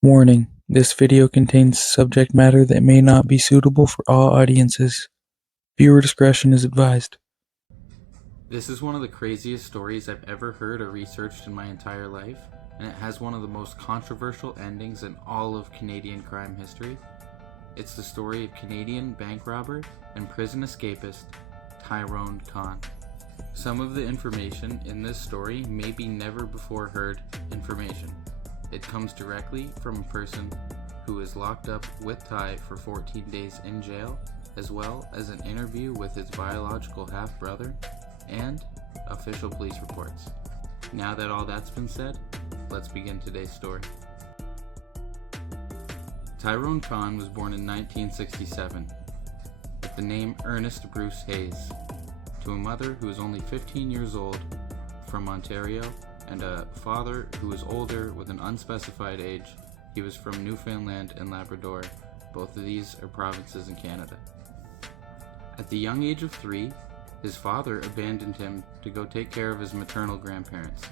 Warning: this video contains subject matter that may not be suitable for all audiences. Viewer discretion is advised. This is one of the craziest stories I've ever heard or researched in my entire life, and it has one of the most controversial endings in all of Canadian crime history. It's the story of Canadian bank robber and prison escapist Tyrone Khan. Some of the information in this story may be never before heard information. It comes directly from a person who is locked up with Ty for 14 days in jail, as well as an interview with his biological half-brother and official police reports. Now that all that's been said, let's begin today's story. Tyrone Khan was born in 1967 with the name Ernest Bruce Hayes to a mother who was only 15 years old from Ontario and a father who was older with an unspecified age. He was from Newfoundland and Labrador. Both of these are provinces in Canada. At the young age of 3, his father abandoned him to go take care of his maternal grandparents.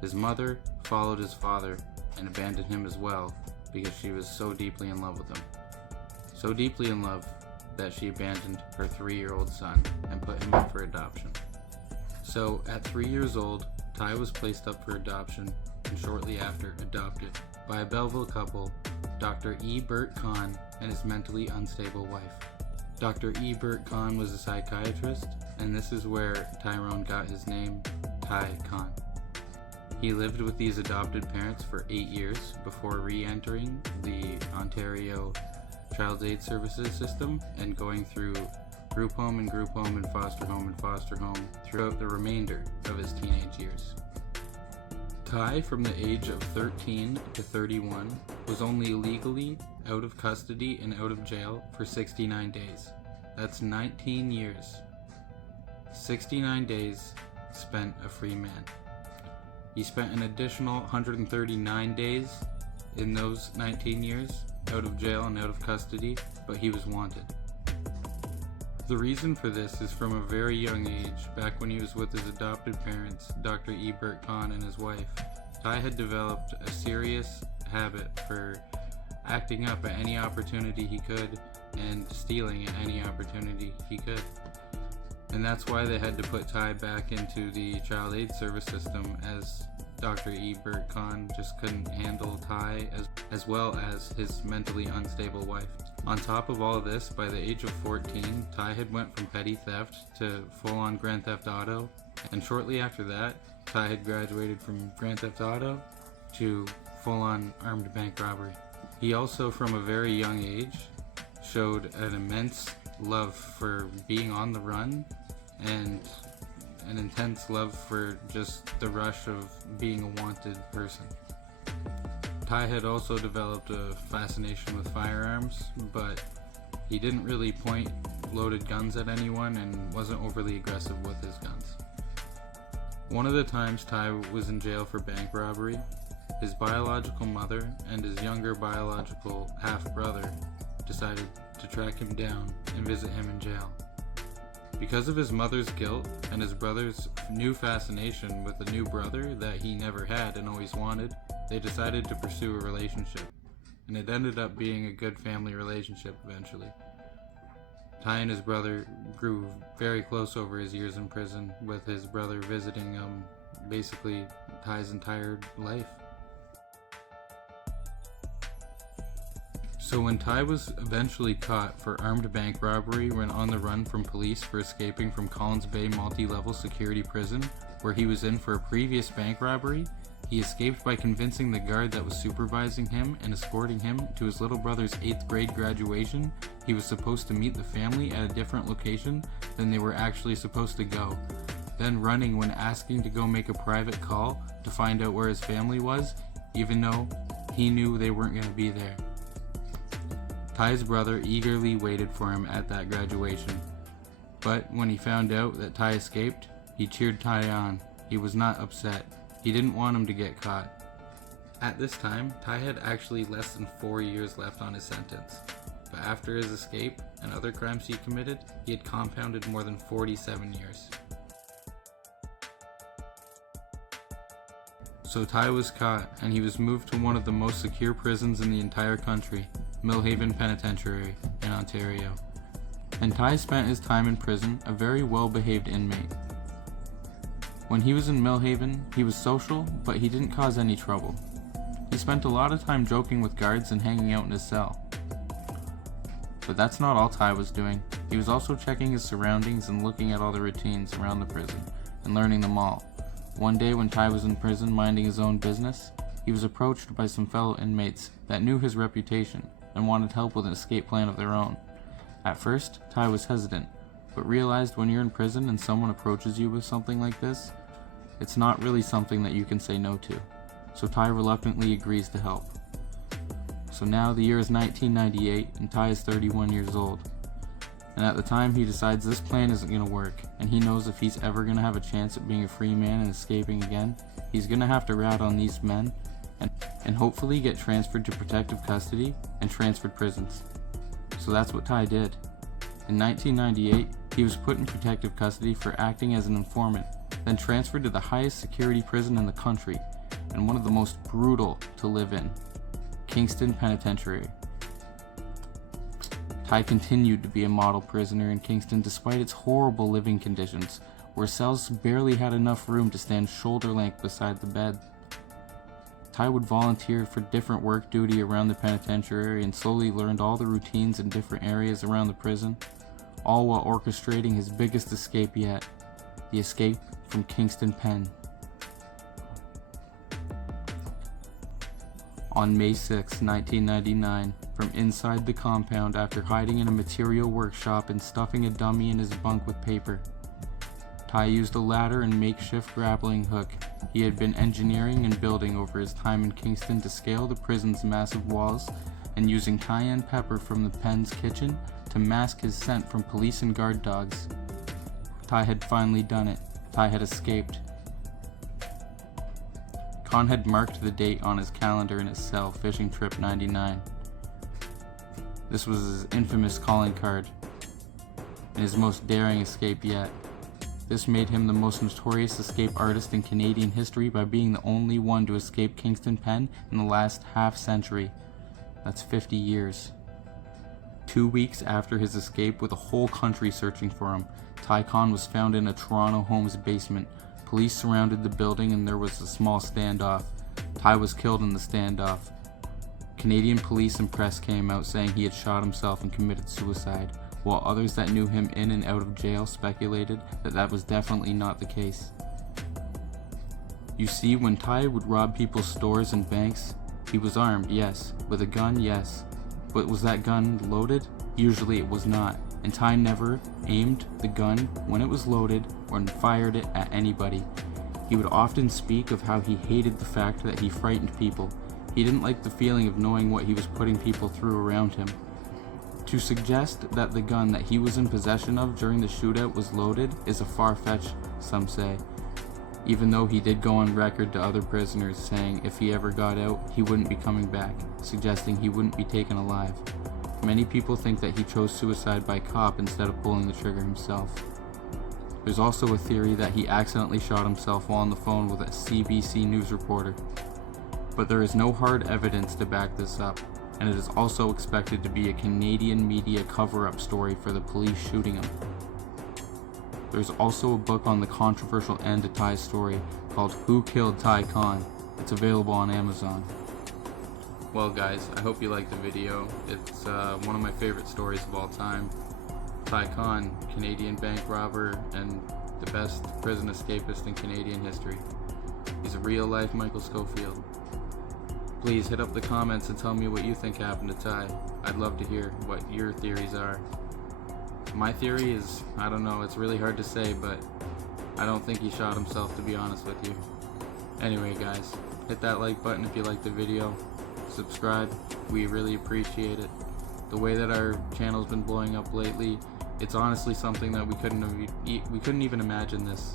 His mother followed his father and abandoned him as well because she was so deeply in love with him. So deeply in love that she abandoned her 3-year-old son and put him up for adoption. So at 3 years old, Ty was placed up for adoption and shortly after adopted by a Belleville couple, Dr. E. Burt Khan and his mentally unstable wife. Dr. E. Burt Khan was a psychiatrist, and this is where Tyrone got his name, Ty Khan. He lived with these adopted parents for 8 years before re-entering the Ontario Child Aid Services system and going through group home and foster home throughout the remainder of his teenage years. Ty, from the age of 13 to 31, was only legally out of custody and out of jail for 69 days. That's 19 years. 69 days spent a free man. He spent an additional 139 days in those 19 years out of jail and out of custody, but he was wanted. The reason for this is from a very young age, back when he was with his adopted parents, Dr. E. Burt Khan and his wife, Ty had developed a serious habit for acting up at any opportunity he could and stealing at any opportunity he could. And that's why they had to put Ty back into the child aid service system, as Dr. E. Burt Khan just couldn't handle Ty as well as his mentally unstable wife. On top of all of this, by the age of 14, Ty had went from petty theft to full-on Grand Theft Auto, and shortly after that, Ty had graduated from Grand Theft Auto to full-on armed bank robbery. He also, from a very young age, showed an immense love for being on the run and an intense love for just the rush of being a wanted person. Ty had also developed a fascination with firearms, but he didn't really point loaded guns at anyone and wasn't overly aggressive with his guns. One of the times Ty was in jail for bank robbery, his biological mother and his younger biological half-brother decided to track him down and visit him in jail. Because of his mother's guilt and his brother's new fascination with a new brother that he never had and always wanted, they decided to pursue a relationship, and it ended up being a good family relationship eventually. Ty and his brother grew very close over his years in prison, with his brother visiting basically Ty's entire life. So when Ty was eventually caught for armed bank robbery when on the run from police for escaping from Collins Bay multi-level security prison, where he was in for a previous bank robbery, he escaped by convincing the guard that was supervising him and escorting him to his little brother's 8th grade graduation he was supposed to meet the family at a different location than they were actually supposed to go, then running when asking to go make a private call to find out where his family was, even though he knew they weren't going to be there. Ty's brother eagerly waited for him at that graduation, but when he found out that Ty escaped, he cheered Ty on. He was not upset. He didn't want him to get caught. At this time, Ty had actually less than 4 years left on his sentence, but after his escape and other crimes he committed, he had compounded more than 47 years. So Ty was caught, and he was moved to one of the most secure prisons in the entire country, Millhaven Penitentiary in Ontario. And Ty spent his time in prison, a very well-behaved inmate. When he was in Millhaven, he was social, but he didn't cause any trouble. He spent a lot of time joking with guards and hanging out in his cell. But that's not all Ty was doing. He was also checking his surroundings and looking at all the routines around the prison and learning them all. One day when Ty was in prison minding his own business, he was approached by some fellow inmates that knew his reputation and wanted help with an escape plan of their own. At first, Ty was hesitant, but realized when you're in prison and someone approaches you with something like this, it's not really something that you can say no to. So Ty reluctantly agrees to help. So now the year is 1998 and Ty is 31 years old. And at the time he decides this plan isn't going to work, and he knows if he's ever going to have a chance at being a free man and escaping again, he's going to have to rat on these men and hopefully get transferred to protective custody and transferred prisons. So that's what Ty did. In 1998, he was put in protective custody for acting as an informant, then transferred to the highest security prison in the country and one of the most brutal to live in, Kingston Penitentiary. Ty continued to be a model prisoner in Kingston despite its horrible living conditions, where cells barely had enough room to stand shoulder length beside the bed. Ty would volunteer for different work duty around the penitentiary and slowly learned all the routines in different areas around the prison, all while orchestrating his biggest escape yet, the escape from Kingston Pen. On May 6, 1999, from inside the compound after hiding in a material workshop and stuffing a dummy in his bunk with paper, Ty used a ladder and makeshift grappling hook he had been engineering and building over his time in Kingston to scale the prison's massive walls, and using cayenne pepper from the pen's kitchen to mask his scent from police and guard dogs. Ty had finally done it. Ty had escaped. Con had marked the date on his calendar in his cell, fishing trip 99. This was his infamous calling card, and his most daring escape yet. This made him the most notorious escape artist in Canadian history by being the only one to escape Kingston Pen in the last half century. That's 50 years. 2 weeks after his escape, with a whole country searching for him, Ty Con was found in a Toronto home's basement. Police surrounded the building and there was a small standoff. Ty was killed in the standoff. Canadian police and press came out saying he had shot himself and committed suicide, while others that knew him in and out of jail speculated that that was definitely not the case. You see, when Ty would rob people's stores and banks, he was armed, yes. With a gun, yes. But was that gun loaded? Usually it was not, and Ty never aimed the gun when it was loaded or fired it at anybody. He would often speak of how he hated the fact that he frightened people. He didn't like the feeling of knowing what he was putting people through around him. To suggest that the gun that he was in possession of during the shootout was loaded is a far-fetch, some say, even though he did go on record to other prisoners saying if he ever got out, he wouldn't be coming back, suggesting he wouldn't be taken alive. Many people think that he chose suicide by cop instead of pulling the trigger himself. There's also a theory that he accidentally shot himself while on the phone with a CBC News reporter. But there is no hard evidence to back this up, and it is also expected to be a Canadian media cover-up story for the police shooting him. There's also a book on the controversial end to Ty's story called Who Killed Ty Con? It's available on Amazon. Well guys, I hope you liked the video. It's one of my favorite stories of all time. Ty Con, Canadian bank robber and the best prison escapist in Canadian history. He's a real-life Micheal Scofield. Please hit up the comments and tell me what you think happened to Ty. I'd love to hear what your theories are. My theory is, I don't know, it's really hard to say, but I don't think he shot himself, to be honest with you. Anyway guys, hit that like button if you liked the video. Subscribe, we really appreciate it. The way that our channel's been blowing up lately, it's honestly something that we couldn't even imagine this.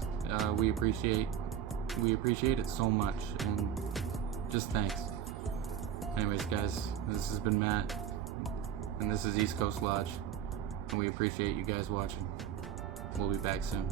We appreciate it so much, and just thanks. Anyways guys, this has been Matt, and this is East Coast Lodge, and we appreciate you guys watching. We'll be back soon.